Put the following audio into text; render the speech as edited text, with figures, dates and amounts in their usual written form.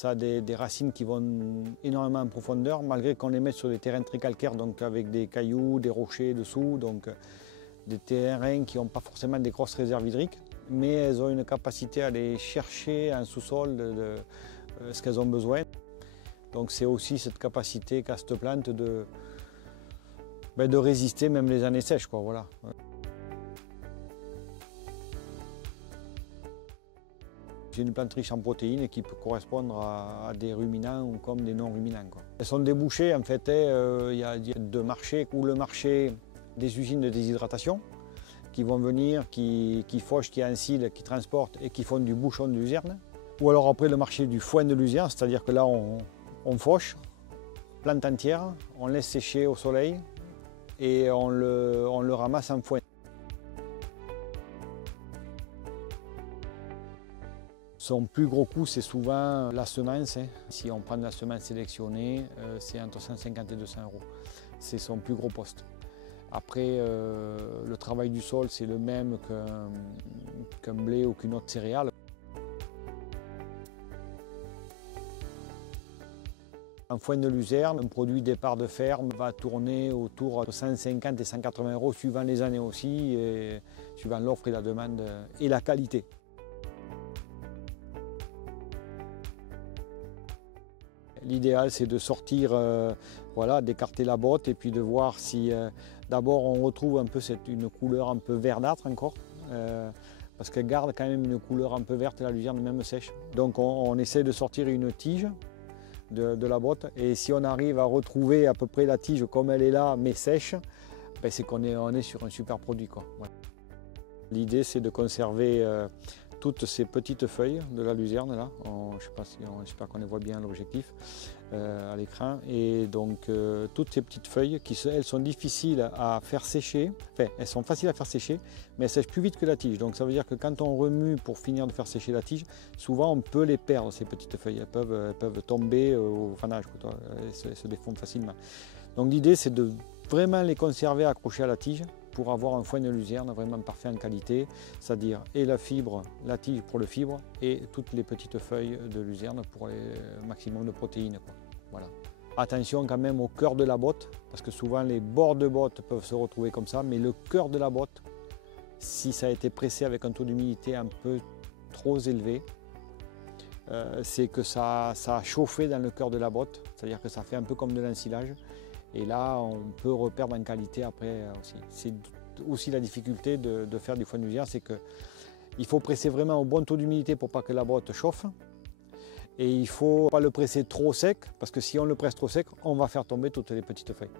Ça a des racines qui vont énormément en profondeur, malgré qu'on les mette sur des terrains très calcaires, donc avec des cailloux, des rochers dessous, donc des terrains qui n'ont pas forcément des grosses réserves hydriques, mais elles ont une capacité à aller chercher en sous-sol ce qu'elles ont besoin. Donc c'est aussi cette capacité qu'a cette plante de résister même les années sèches, quoi, voilà. C'est une plante riche en protéines qui peut correspondre à des ruminants ou comme des non-ruminants, quoi. Elles sont débouchées, en fait, il y a deux marchés, ou le marché des usines de déshydratation qui vont venir, qui fauchent, qui ensilent, qui transportent et qui font du bouchon de luzerne. Ou alors après le marché du foin de luzerne, c'est-à-dire que là on fauche, plante entière, on laisse sécher au soleil et on le ramasse en foin. Son plus gros coût, c'est souvent la semence. Si on prend de la semence sélectionnée, c'est entre 150 et 200 euros. C'est son plus gros poste. Après, le travail du sol, c'est le même qu'un blé ou qu'une autre céréale. Un foin de luzerne, un produit départ de ferme, va tourner autour de 150 et 180 euros suivant les années aussi, et suivant l'offre et la demande et la qualité. L'idéal, c'est de sortir, voilà, d'écarter la botte et puis de voir si d'abord on retrouve un peu une couleur un peu verdâtre encore, parce qu'elle garde quand même une couleur un peu verte, la luzerne même sèche. Donc on essaie de sortir une tige de la botte, et si on arrive à retrouver à peu près la tige comme elle est là mais sèche, ben c'est qu'on est sur un super produit, quoi. Voilà. L'idée, c'est de conserver toutes ces petites feuilles de la luzerne là, j'espère qu'on les voit bien à l'objectif à l'écran, et donc toutes ces petites feuilles elles sont difficiles à faire sécher, enfin elles sont faciles à faire sécher mais elles sèchent plus vite que la tige, donc ça veut dire que quand on remue pour finir de faire sécher la tige, souvent on peut les perdre, ces petites feuilles, elles peuvent tomber au fanage, elles se défont facilement. Donc l'idée, c'est de vraiment les conserver accrochées à la tige pour avoir un foin de luzerne vraiment parfait en qualité, c'est-à-dire et la fibre, la tige pour le fibre et toutes les petites feuilles de luzerne pour le maximum de protéines, quoi. Voilà. Attention quand même au cœur de la botte, parce que souvent les bords de botte peuvent se retrouver comme ça, mais le cœur de la botte, si ça a été pressé avec un taux d'humidité un peu trop élevé, c'est que ça a chauffé dans le cœur de la botte, c'est-à-dire que ça fait un peu comme de l'ensilage. Et là, on peut reperdre en qualité après aussi. C'est aussi la difficulté de faire du foin de luzerne, c'est qu'il faut presser vraiment au bon taux d'humidité pour pas que la botte chauffe. Et il ne faut pas le presser trop sec, parce que si on le presse trop sec, on va faire tomber toutes les petites feuilles.